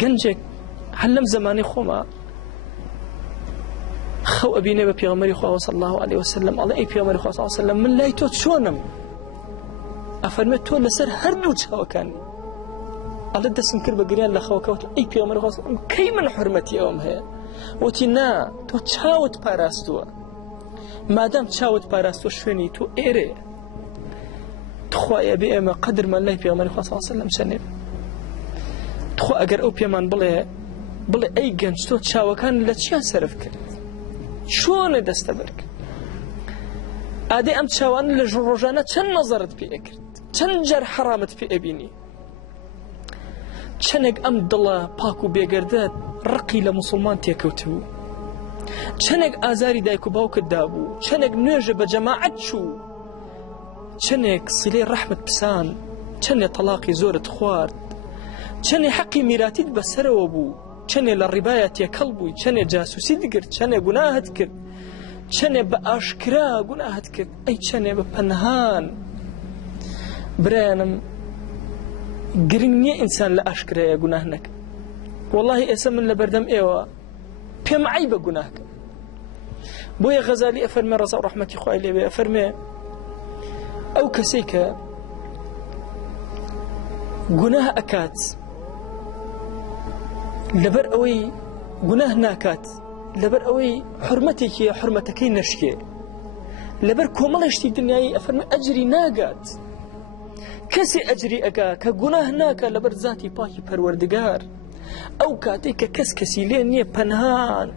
گەنجێک هەر لەم زمانی خۆمە خەو ئەبینێ بە پێغەمبەری خوا صلی الله علیه وسلم ئەڵێ ئەی پێغەمبەری خوا صلی الله علیه وسلم من لای تۆ چۆنم ئەفەرمێت تۆ لەسەر هەردوو چاوەکانی ئەڵێ دەستم کرد بە گریان لە خەوەکەوت ئەی پێغەمبەری خوا کەی من حورمەتی ئەوم هەیە وتی نا تۆ چاوت پاراستووە مادام چاوت پاراستووە شوێنی تۆ ئێرەیە تخوایە بێ ئێمە قەدرمان لای پێغەمبەری خوا صلی الله علیه وسلم چەندێ تخوا ئەگەر ئەو پێمان بڵێ ئەی گەنج تۆ چاوەکان لە چیان سەرف کرد چۆنە دەستە بەرکرد ئادەی ئەم چاوانە لە ڕۆژانە چەند نەزەرت پێ ئەکرد چەند جار حرامت پێ ئەبینی چەندێک ئەم دڵە پاک و بێگەردە ڕقی لە مسلمان تێکەوتبوو چەندێک ئازاری دایک و باوکت دابوو چەندێک نوێژە بە جەماعەت چوو چەندێک سیلەی ڕەحمت پسان چەندێک تەلاقی زۆرت خوارد چەندێک حەقی میراتیت بەسەرەوە بوو چەندێک لە ڕیبایە تێکەڵ بووی چەندێک جاسوسی دەکرد چەندێک گوناهت کرد چەندێک بە ئاشکرا گوناهت کرد ئەی چەندێک بە پەنهان برایانم گرنگ نییە ئینسان لە ئاشکرایە گوناه نەکە واللهی ئێستا من لە بەردەم ئێوە پێم عەیبە گوناهکە بۆیە غەزالی ئەفەرمێ ڕەزا و ڕەحمەتی خوای لێبێ ئەفەرمێ ئەو کەسەی کە گوناه ئەکات لەبەر ئەوەی گوناه ناکات لەبەر ئەوەی حورمەتێکی حورمەتەکەی نەشکێ لەبەر کۆمەڵێشتی دنیایی ئەفەرمێ ئەجری ناگات کەسی ئەجری ئەگا کە گوناه ناکە لەبەر زاتی پاکی پەروەردگار ئەو کاتێک کە کەسی لێ نییە پەنهان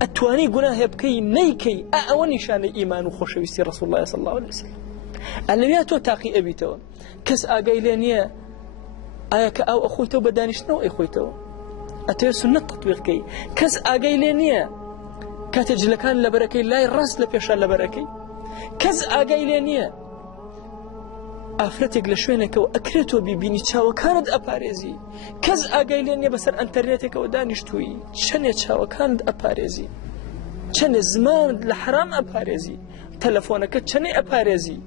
ئەتوانی گوناهێ بکەی نەیکەی ئەوە نیشانەی ئیمان و خۆشەویستی ڕەسوڵ الله صلی الله علیه وسلم ئەلەویا تۆ تاقی ئەبیتەوە کەس ئاگای لێ نییە ئایا کە ئەو ئەخۆیتەوە بە دانیشتنەوە ئەیخۆیتەوە ئەتەوێت سنەت تەطبیقکەی کەس ئاگای لێ نییە کاتێ جلەکان لەبەرەکەی لای ڕاست لە پێشان لەبەرەکەی کەس ئاگای لێ نییە ئافرەتێک لە شوێنێکەوە ئەکرێتەوە بیبینی چاوەکانت ئەپارێزی کەس ئاگای لێ نییە بەسەر ئەنتەرنێتێکەوە دانیشتووی چەندێ چاوەکانت ئەپارێزی چەندێ زمانت لە حرام ئەپارێزی تەلەفۆنەکە چەندێ ئەپارێزی